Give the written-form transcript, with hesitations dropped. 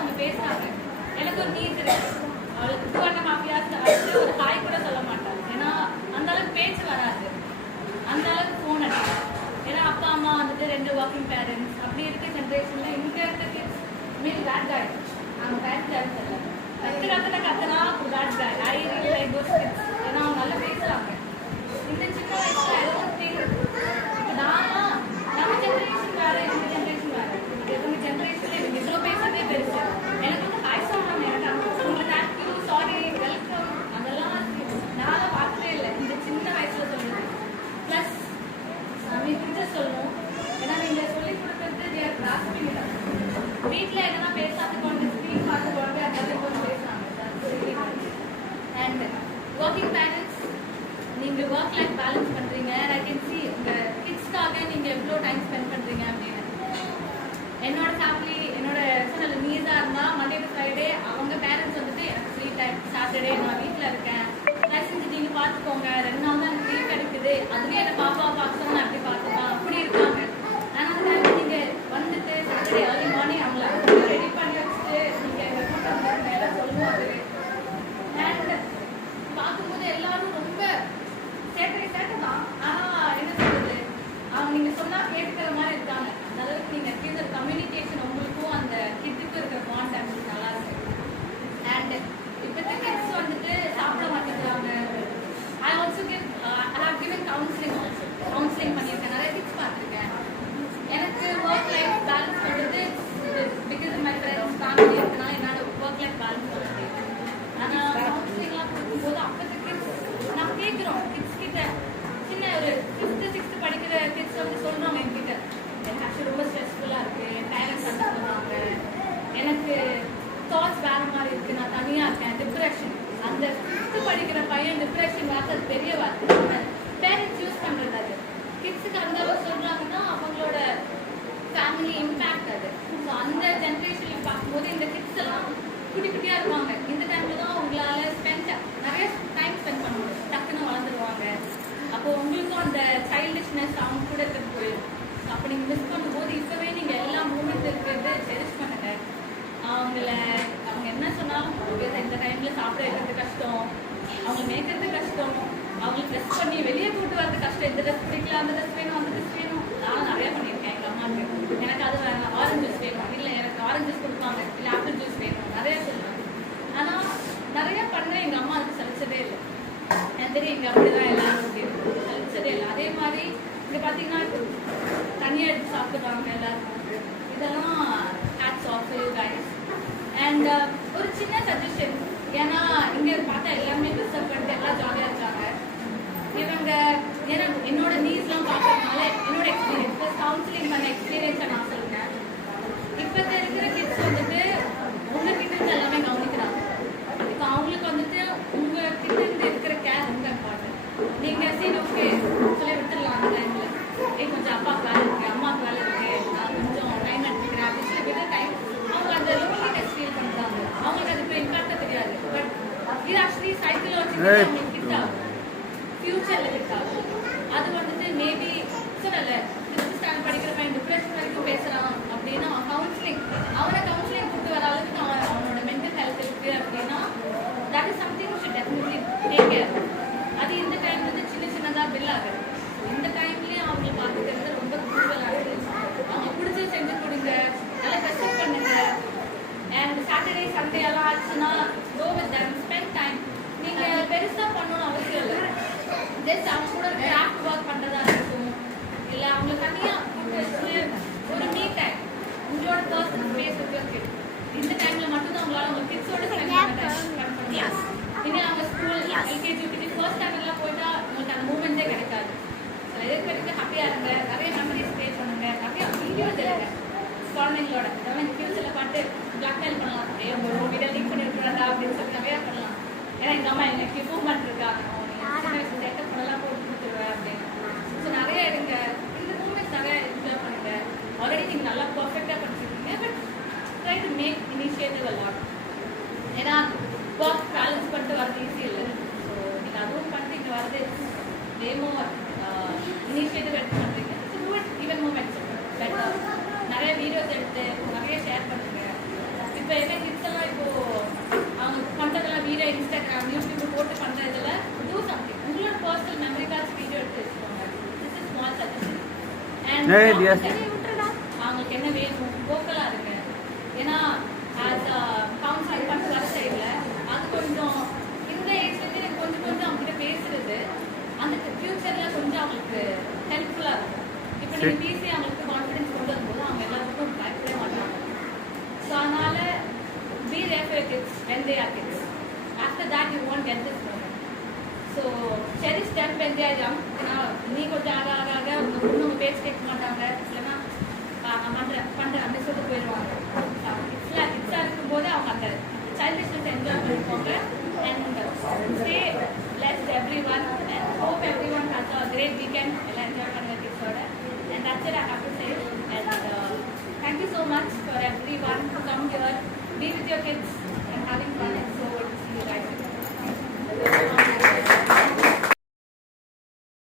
அவங்க பேசுறாங்க. எனக்கு ஒரு நீட் இருக்கு, அவளுக்கு 2.5 years ஒரு ஹாய் கூட சொல்ல மாட்டாங்க. ஏன்னா அந்த அளவுக்கு பேச்சு வராது, அந்த அளவுக்கு ஃபோன் அடிக்கும். ஏன்னா அப்பா அம்மா வந்துட்டு 2 ஒர்க்கிங் பேரண்ட்ஸ். அப்படி இருக்க ஜென்ரேஷன்ல இங்க இருக்க கிட்ஸ் மீன் பேட் காய். அவங்க பேரண்ட்ஸ் யாரும் தெரியல, கத்துனா bad guy. I really like those kids. ஏன்னா அவங்க நல்லா பேசுறாங்க. இந்த சின்ன வயசுல இப்போ நான் நம்ம ஜென்ரேஷன் வேற, இந்த ஜென்ரேஷன் வேற. இவங்க ஜென்ரேஷன்ல இவங்க இவ்வளோ பேசுறதே பெருசு. எனக்கு வந்து ஹாய் சொல்றாங்க, எனக்கு உங்களுக்கு தேங்க்யூ, சாரி, வெல்கம் அதெல்லாம் நான் பார்த்ததே இல்லை இந்த சின்ன வயசுல சொல்லுது. ப்ளஸ் நீங்க சொல்லணும், ஏன்னா நீங்க சொல்லி கொடுக்கறது வீட்டில் எதனா பேசாதுக்கொண்டு ஸ்க்ரீன் பார்த்துக்கொண்டு அந்த கொஞ்சம் பேசுறாங்க. அண்ட் ஒர்க்கிங் பேரண்ட்ஸ், நீங்க ஒர்க் லைஃப் பேலன்ஸ் பண்றீங்க. ஐ கேன் சி உங்க கிட்ஸ்க்காக நீங்க எவ்வளோ டைம் ஸ்பெண்ட் பண்றீங்க அப்படின்னு. என்னோட ஃபேமிலி, என்னோட சொன்ன நீஸா இருந்தா மண்டே டு ஃப்ரைடே அவங்க பேரண்ட்ஸ் வந்துட்டு எனக்கு ஃப்ரீ டைம், சாட்டர்டே நான் வீட்டில் இருக்கேன், செஞ்சு நீங்க பார்த்துக்கோங்க, 2 நாள் தான் எனக்கு லீவ் கிடைக்குது, அதுவே என்ன பாப்பா பார்க்கணும், நான் அப்படி பார்த்துக்கலாம், அப்படி இருக்காங்க. ஆனால் அந்த டைம் நீங்க வந்துட்டு சாட்டர்டே ஏர்லி மார்னிங் அவங்கள ரெடி பண்ணி வச்சுட்டு நீங்க எங்க கூட்டம் எல்லாம் சொல்லுவாங்க. அண்ட் பார்க்கும்போது எல்லாரும் ரொம்ப சேட்டை தான். ஆனா என்ன சொல்றது, அவங்க நீங்க சொன்னா கேட்டுக்கிற மாதிரி இருக்காங்க. அந்த அளவுக்கு நீங்க இருக்கிற கம்யூனிகேஷன் உங்களுக்கும் அந்த கிட்டுக்கும் இருக்கிற பாண்ட் அப்படின்னு நல்லா இருக்கு. அண்ட் இப்போதைக்கு கிட்ஸ் வந்துட்டு சாப்பிட மாட்டேங்கிறாங்க. I also have given counselling also. Counselling பண்ணியிருக்கேன், நிறைய டிப்ஸ் பார்த்துருக்கேன். எனக்கு ஒர்க் லைஃப் பேலன்ஸ் பண்ணுறது பிகாஸ் மை ஃப்ரெண்ட்ஸ் ஃபேமிலி இருக்கனால என்னோட ஒர்க் லைஃப் பேலன்ஸ் பண்ண முடியும். ஆனால் கவுன்சிலிங்லாம் கொடுக்கும்போது அப்போது கிட்ஸ் நான் கேட்குறோம், கிட்ஸ் கிட்ட சின்ன ஒரு 5th 6th படிக்கிற கிட்ஸ் வந்து சொல்கிறாங்க என்கிட்ட, எனக்கு ஆக்சுவலி ரொம்ப ஸ்ட்ரெஸ்ஃபுல்லாக இருக்குது, என் பேரண்ட்ஸ் வந்து சொல்கிறாங்க, எனக்கு தாட்ஸ் வேற மாதிரி இருக்கு, நான் தனியா இருக்கேன், டிப்ரெஷன். அந்த 5th படிக்கிற பையன் டிப்ரெஷன் வார்த்தை அது பெரிய வார்த்தை, பேரண்ட்ஸ் யூஸ் பண்றது. அது கிட்ஸுக்கு அந்த அளவுக்கு சொல்றாங்கன்னா அவங்களோட ஃபேமிலி இம்பேக்ட் அது. ஸோ அந்த ஜென்ரேஷன்ல பார்க்கும்போது இந்த கிட்ஸ் எல்லாம் குட்டி குட்டியா இருப்பாங்க. இந்த டைம்ல தான் உங்களால நிறைய டைம் ஸ்பெண்ட் பண்ண முடியும். டக்குன்னு வளர்ந்துருவாங்க. அப்போ உங்களுக்கும் அந்த சைல்டிஷ்னஸ் அவங்க கூட இருக்கிறது போயிடும். அப்போ நீங்க மிஸ் பண்ணும்போது இப்பவே நீங்க எல்லா மூமெண்ட் இருக்கிறது செரிஷ் பண்ணுங்க. அவங்க என்ன சொன்னாலும் இந்த டைம்ல சாப்பிட வைக்கிறது கஷ்டம், அவங்க மேய்க்கிறது கஷ்டம், அவங்களுக்கு ட்ரெஸ் பண்ணி வெளியே கூட்டு வரது கஷ்டம். இந்த ட்ரெஸ் பிடிக்கல, அந்த ட்ரெஸ் வேணும், அந்த ட்ரெஸ் வேணும். நான் நிறைய பண்ணியிருக்கேன் எங்க அம்மாவுக்கு. எனக்கு அது வேணும், ஆரஞ்சு ஜூஸ் வேணும், இல்லை எனக்கு ஆரஞ்சு ஜூஸ் கொடுப்பாங்க, இல்லை ஆப்பிள் ஜூஸ் வேணும், நிறைய சொல்லுவாங்க. ஆனால் நிறைய பண்ண எங்க அம்மா அதுக்கு சலிச்சதே இல்லை. எனக்கு தெரியும் இங்க அப்படிதான் எல்லாரும் சலிச்சதே இல்லை. அதே மாதிரி இங்க பாத்தீங்கன்னா தனியா எடுத்து சாப்பிடுறாங்க எல்லாரும். இதெல்லாம் hats off you guys. And ஒரு சின்ன சஜஷன், ஏன்னா இங்க பார்த்தா எல்லாமே டிஸ்டர்ப் பண்ணிட்டு எல்லாம் ஜாலியா இருக்காங்க. இவங்க ஏன்னா என்னோட நீட்ஸ்லாம் பார்க்கறதுனால என்னோட எக்ஸ்பீரியன்ஸ் ப்ளஸ் கவுன்சிலிங் பண்ண எக்ஸ்பீரியன்ஸை நான் சொல்றேன். இப்போ இருக்கிற கிட்ஸ் வந்துட்டு உங்ககிட்ட இருந்து எல்லாமே கவனிக்கிறாங்க. இப்போ அவங்களுக்கு வந்துட்டு உங்ககிட்ட இருந்து இருக்கிற கேர் ரொம்ப இம்பார்ட்டன்ட். நீங்க சரி ஓகே சொல்லி விட்டுடலாம் அந்த டைம்ல, கொஞ்சம் அப்பாவுக்கு வேலை இருக்கு, அம்மாவுக்கு வேலை இருக்கு, நான் கொஞ்சம் டைம் எடுத்துக்கிறேன் அப்படின்னு சொல்லி விட்டு டைம் அவங்க அந்த லோன்லினஸ் ஃபீல் பண்றாங்க. அவங்களுக்கு அது இப்போ இம்பாக்டா தெரியாது. பட் இது ஆக்சுவலி சைக்கலாஜிக்கலி அவங்களுக்கு கிட் ஆகும், ஃபியூச்சர்ல கிட் ஆகும். அது வந்துட்டு மேபி சொல்லல 5th ஸ்டாண்டர்ட் படிக்கிற பையன் டிப்ரெஷன் வரைக்கும் பேசுறான் அப்படின்னா கவுன்சிலிங், அவனை கவுன்சிலிங் கூட்டு வர அளவுக்கு அவனோட மென்டல் ஹெல்த் இருக்கு அப்படின்னா that is something you should definitely take care. அது இந்த டைம் வந்து சின்னதா பில் ஆகுது. இந்த டைம்லயும் அவங்களை பார்த்துக்கிறது ரொம்ப கூடுதலாக இருக்கு. அவங்க பிடிச்சி செஞ்சு கொடுங்க, நல்லா ரெஸ்பெக்ட் பண்ணுங்க. அண்ட் சாட்டர்டே சண்டே எல்லாம் ஆச்சுன்னா go with them, spend time. நீங்க பெருசா பண்ணணும்னு அவசியம் இல்லை. ஜஸ்ட் அவங்க கூட கிராஃப்ட் ஒர்க் பண்றதா இருக்கும், இல்ல அவங்க தனியா ஒரு மீ டைம் உங்களோட பர்சனல் ஸ்பேஸ் இருக்கு. இந்த டைம்ல மட்டும்தான் உங்களால உங்க கிட்ஸோட ஸ்பெண்ட் பண்ண முடியும். இன்னும் அவங்க ஸ்கூல் எல்கேஜி யூகேஜி ஃபர்ஸ்ட் ஸ்டாண்டர்ட்லாம் போயிட்டா உங்களுக்கு அந்த மூமெண்ட்டே கிடைக்காது. எதுக்கு ஹாப்பியா இருங்க, நிறைய மெமரிஸ் கிரியேட் பண்ணுங்க, நிறைய வீடியோஸ் எடுங்க குழந்தைங்களோட. இதெல்லாம் இந்த ஃபியூச்சர்ல பார்த்து பிளாக்மெயில் பண்ணலாம், ஒரு வீடியோ லிங்க் பண்ணி விட்டுறாங்க அப்படின்னு சொல்லி நிறைய பண்ணலாம். ஏன்னா எங்க அம்மா எனக்கு இம்ப்ரூவ்மெண்ட் இருக்காங்க, சின்ன வயசு செட்டப் பண்ணலாம் போட்டு கொடுத்துருவேன் அப்படின்னு. ஸோ நிறைய எடுங்க, இந்த மூமெண்ட்ஸ் நிறைய என்ஜாய் பண்ணுங்க. ஆல்ரெடி நீங்க நல்லா பர்ஃபெக்டா பண்ணிருக்கீங்க, but try to make initiative எல்லாம். ஏன்னா ஒர்க் பேலன்ஸ் பண்ணிட்டு வரது ஈஸி இல்லை. ஸோ நீங்க அதுவும் பண்ணிட்டு இங்கே வரது டேமோ இனிஷியேட்டிவ் எடுத்து பண்ணுறீங்க. So do it even moments better. நிறைய வீடியோஸ் எடுத்து நிறைய ஷேர் பண்ணுங்க. இப்போ என்ன கிட்ஸ் எல்லாம் இப்போ அவங்க பண்ணுறதெல்லாம் வீடியோ இன்ஸ்டாகிராம் யூடியூப் போட்டு பண்ணுறதுல டூ சம்திங் உங்களோட பர்சனல் மெமரி கார்ட்ஸ் வீடியோ எடுத்து வச்சுக்கோங்க. This is small suggestion. And அவங்களுக்கு என்ன வேணும் வோக்கலாக இருக்கு. ஏன்னா ஆஸ் கவுன்சிலிங் பண்ணிட்டு வர சைடில் அது கொஞ்சம் இந்த ஏஜ்லேருந்து கொஞ்சம் கொஞ்சம் அவங்ககிட்ட பேசுறது அந்த ஃபியூச்சரில் கொஞ்சம் அவங்களுக்கு ஹெல்ப்ஃபுல்லாக இருக்கும். இப்போ நீங்கள் பிசி அவங்களுக்கு கான்ஃபிடன்ஸ் கொண்டு வரும்போது அவங்க எல்லாத்துக்கும் பயப்படவே மாட்டாங்க. ஸோ அதனால be there for kids when they are kids. After that you won't get this problem. So cherish them when they are young. ஏன்னா நீ கொஞ்சம் ஆக ஆக ஆக உங்கள் பொண்ணு உங்கள் பேச்சு கேட்க மாட்டாங்க. இல்லைன்னா பண்ணுற அந்த சொல்லிட்டு போயிடுவாங்க. கிட்ஸாக இருக்கும்போது அவங்க அந்த சைல்டிஷ்னஸ் என்ஜாய் பண்ணிக்கோங்க. And stay blessed everyone and hope everyone has a great weekend. எல்லாம் என்ஜாய் பண்ணுங்க கிட்ஸோட. And that's it I have to say. And thank you so much for everyone to come here, be with your kids.